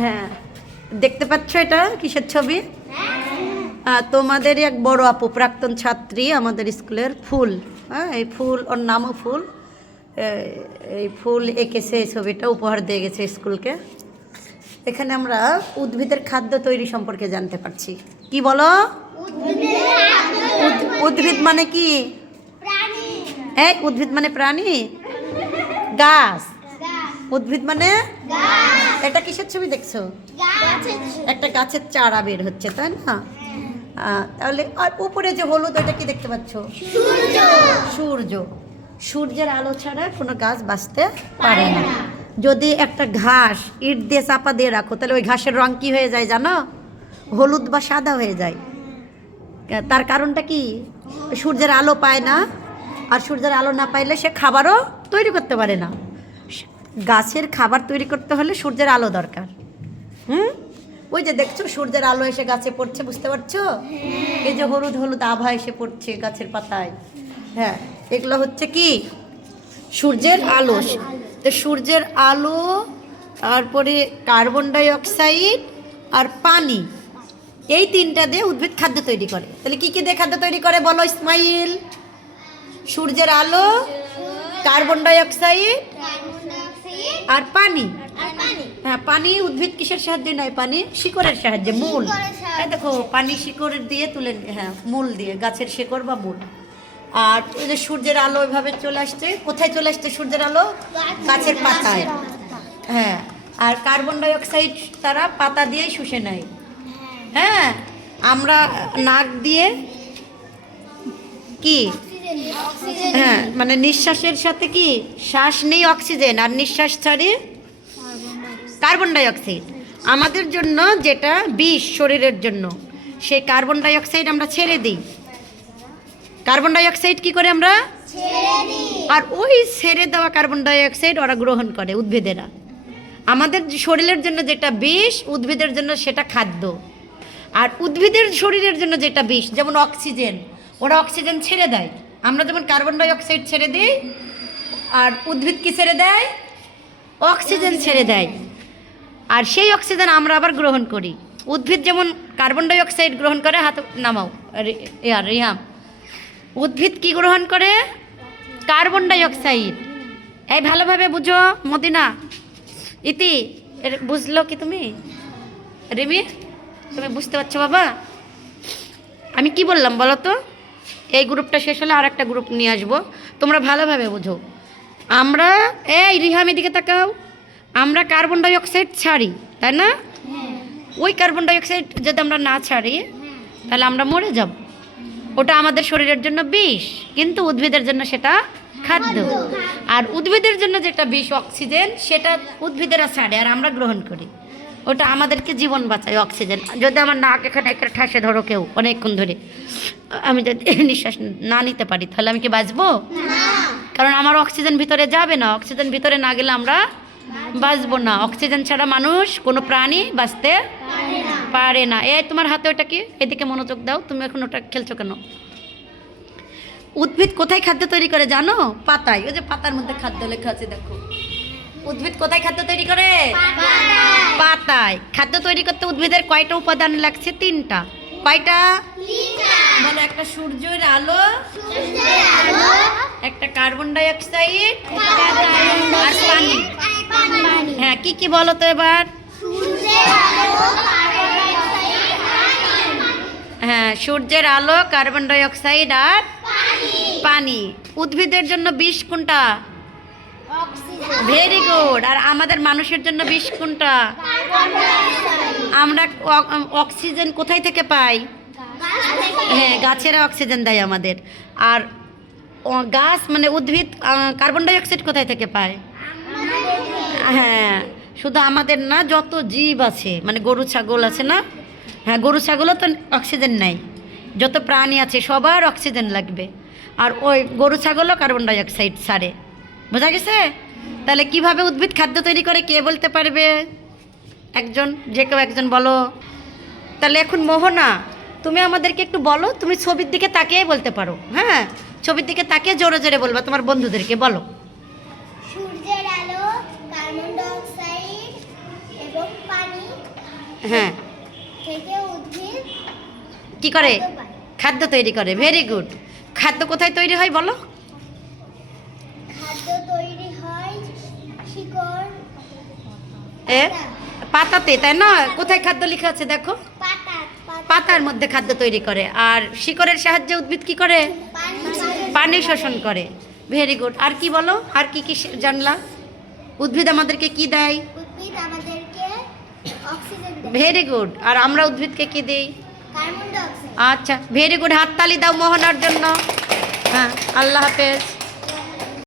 হ্যাঁ, দেখতে পাচ্ছ এটা কিসের ছবি? তোমাদেরই এক বড় আপু, প্রাক্তন ছাত্রী আমাদের স্কুলের, ফুল। হ্যাঁ, এই ফুল, ওর নামও ফুল। এই ফুল এঁকেছে এই ছবিটা, উপহার দিয়ে গেছে স্কুলকে। এখানে আমরা উদ্ভিদের খাদ্য তৈরি সম্পর্কে জানতে পারছি। কি বলো? উদ্ভিদ মানে কি? এই উদ্ভিদ মানে প্রাণী, গাছ। উদ্ভিদ মানে এটা কিসের ছবি দেখছো? একটা গাছের চারা বের হচ্ছে, তাই না? তাহলে আর উপরে যে হলুদ, ওটা কি দেখতে পাচ্ছ? সূর্য। সূর্যের আলো ছাড়া কোনো গাছ বাঁচতে পারে না। যদি একটা ঘাস ইট দিয়ে চাপা দিয়ে রাখো, তাহলে ওই ঘাসের রং কি হয়ে যায় জানো? হলুদ বা সাদা হয়ে যায়। তার কারণটা কি? সূর্যের আলো পায় না, আর সূর্যের আলো না পাইলে সে খাবারও তৈরি করতে পারে না। গাছের খাবার তৈরি করতে হলে সূর্যের আলো দরকার। ওই যে দেখছো সূর্যের আলো এসে গাছে পড়ছে, বুঝতে পারছো? এই যে হলুদ হলুদ আভা এসে পড়ছে গাছের পাতায়, হ্যাঁ, এগুলো হচ্ছে কি? সূর্যের আলো। তো সূর্যের আলো, তারপরে কার্বন ডাই অক্সাইড আর পানি, এই তিনটা দিয়ে উদ্ভিদ খাদ্য তৈরি করে। তাহলে কি কি দিয়ে খাদ্য তৈরি করে বলো ইসমাইল? সূর্যের আলো, কার্বন ডাই অক্সাইড আর পানি। হ্যাঁ, পানি উদ্ভিদ কিসের সাহায্যে নেয়? পানি শিকড়ের সাহায্যে, মূল। এই দেখো পানি শিকড়ের দিয়ে তুলে, হ্যাঁ, মূল দিয়ে, গাছের শিকড় বা মূল। আর ওই যে সূর্যের আলো ওইভাবে চলে আসছে, কোথায় চলে আসছে সূর্যের আলো? গাছের পাতায়। হ্যাঁ, আর কার্বন ডাই অক্সাইড তারা পাতা দিয়েই শুষে নেয়। হ্যাঁ, আমরা নাক দিয়ে কি, হ্যাঁ, মানে নিঃশ্বাসের সাথে কি শ্বাস নেই অক্সিজেন, আর নিঃশ্বাস ছাড়ি কার্বন ডাই অক্সাইড। আমাদের জন্য যেটা বিষ শরীরের জন্য, সেই কার্বন ডাই অক্সাইড আমরা ছেড়ে দিই। কার্বন ডাই অক্সাইড কি করে আমরা ছেড়ে দিই, আর ওই ছেড়ে দেওয়া কার্বন ডাই অক্সাইড ওরা গ্রহণ করে, উদ্ভিদেরা। আমাদের শরীরের জন্য যেটা বিষ, উদ্ভিদের জন্য সেটা খাদ্য। আর উদ্ভিদের শরীরের জন্য যেটা বিষ, যেমন অক্সিজেন, ওরা অক্সিজেন ছেড়ে দেয়। আমরা যেমন কার্বন ডাই অক্সাইড ছেড়ে দিই, আর উদ্ভিদ কি ছেড়ে দেয়? অক্সিজেন ছেড়ে দেয়। আর সেই অক্সিজেন আমরা আবার গ্রহণ করি। উদ্ভিদ যেমন কার্বন ডাই অক্সাইড গ্রহণ করে, হাত নামাও রিহাম, উদ্ভিদ কি গ্রহণ করে? Carbon die oxide. এই ভালোভাবে বুঝো মদিনা, ইতি, বুঝলো কি তুমি? রিমি, তুমি বুঝতে পারছো বাবা? আমি কি বললাম বলো তো? এই গ্রুপটা শেষ হলে আর একটা গ্রুপ নিয়ে আসবো, তোমরা ভালোভাবে বুঝো। আমরা, এই রিহাম এদিকে তাকাও, আমরা কার্বন ডাই অক্সাইড ছাড়ি, তাই না? ওই কার্বন ডাই অক্সাইড যদি আমরা না ছাড়ি, তাহলে আমরা মরে যাব। ওটা আমাদের শরীরের জন্য বিষ, কিন্তু উদ্ভিদের জন্য সেটা খাদ্য। আর উদ্ভিদের জন্য যেটা বিষ অক্সিজেন, সেটা উদ্ভিদেরা ছাড়ে আর আমরা গ্রহণ করি। ওটা আমাদেরকে জীবন বাঁচায় অক্সিজেন। যদি আমার নাক এখানে একটা ঠাসে ধরো কেউ অনেকক্ষণ ধরে, আমি যদি নিঃশ্বাস না নিতে পারি, তাহলে আমি কি বাঁচবো? কারণ আমার অক্সিজেন ভিতরে যাবে না। অক্সিজেন ভিতরে না গেলে আমরা বাঁচবো না। অক্সিজেন ছাড়া মানুষ, কোনো প্রাণী বাঁচতে পারে না। এই তোমার হাতে ওটা কি? এদিকে মনোযোগ দাও, তুমি এখন ওটা খেলছো কেন? উদ্ভিদ কোথায় খাদ্য তৈরি করে জানো? পাতায়। ওই যে পাতার মধ্যে খাদ্য লেখা আছে, দেখো। উদ্ভিদ কোথায় খাদ্য তৈরি করে? পাতায়। খাদ্য তৈরি করতে উদ্ভিদের কয়টা উপাদান লাগছে? 3টা। কয়টা? বলো। একটা সূর্যের আলো, একটা কার্বন ডাই অক্সাইড আর পানি। হ্যাঁ, কি কি বলো তো এবার? হ্যাঁ, সূর্যের আলো, কার্বন ডাই অক্সাইড আর পানি। উদ্ভিদের জন্য বিষ কোনটা? Very good. আর আমাদের মানুষের জন্য বিষ কোনটা? আমরা অক্সিজেন কোথায় থেকে পাই? হ্যাঁ, গাছেরা অক্সিজেন দেয় আমাদের। আর গাছ মানে উদ্ভিদ কার্বন ডাই অক্সাইড কোথায় থেকে পায়? হ্যাঁ, শুধু আমাদের না, যত জীব আছে, মানে গরু ছাগল আছে না, হ্যাঁ, গরু ছাগলও তো অক্সিজেন নেয়। যত প্রাণী আছে সবার অক্সিজেন লাগবে, আর ওই গরু ছাগলও কার্বন ডাই অক্সাইড ছাড়ে। বোঝা গেছে? তাহলে কিভাবে উদ্ভিদ খাদ্য তৈরি করে কে বলতে পারবে? একজন, যে কেউ একজন বলো। তাহলে এখন মোহনা, তুমি আমাদেরকে একটু বলো, তুমি ছবির দিকে তাকিয়ে বলতে পারো। হ্যাঁ, ছবির দিকে তাকিয়ে জোরে জোরে বলবা তোমার বন্ধুদেরকে, বলো। সূর্যের আলো, কার্বন ডাই অক্সাইড এবং পানি হ্যাঁ থেকে উদ্ভিদ কি করে? খাদ্য পায়। খাদ্য তৈরি করে। Very good. খাদ্য কোথায় তৈরি হয় বলো? খাদ্য তৈরি হয় শিকড়, এ পাতাতে, তাই না? কোথায় খাদ্য লেখা আছে দেখো? পাতা, পাতার মধ্যে খাদ্য তৈরি করে। আর শিকড়ের সাহায্যে উদ্ভিদ কি করে? পানি শোষণ করে। Very good. আর কি বলো, আর কি কি জানলা? উদ্ভিদ আমাদেরকে কি দেয়? উদ্ভিদ আমাদেরকে অক্সিজেন দেয়, ভেরি গুড। আর আমরা উদ্ভিদকে কি দিই? Carbon die oxide. আচ্ছা, ভেরি গুড। হাততালি দাও মোহনার জন্য। হ্যাঁ, আল্লাহ হাফেজ।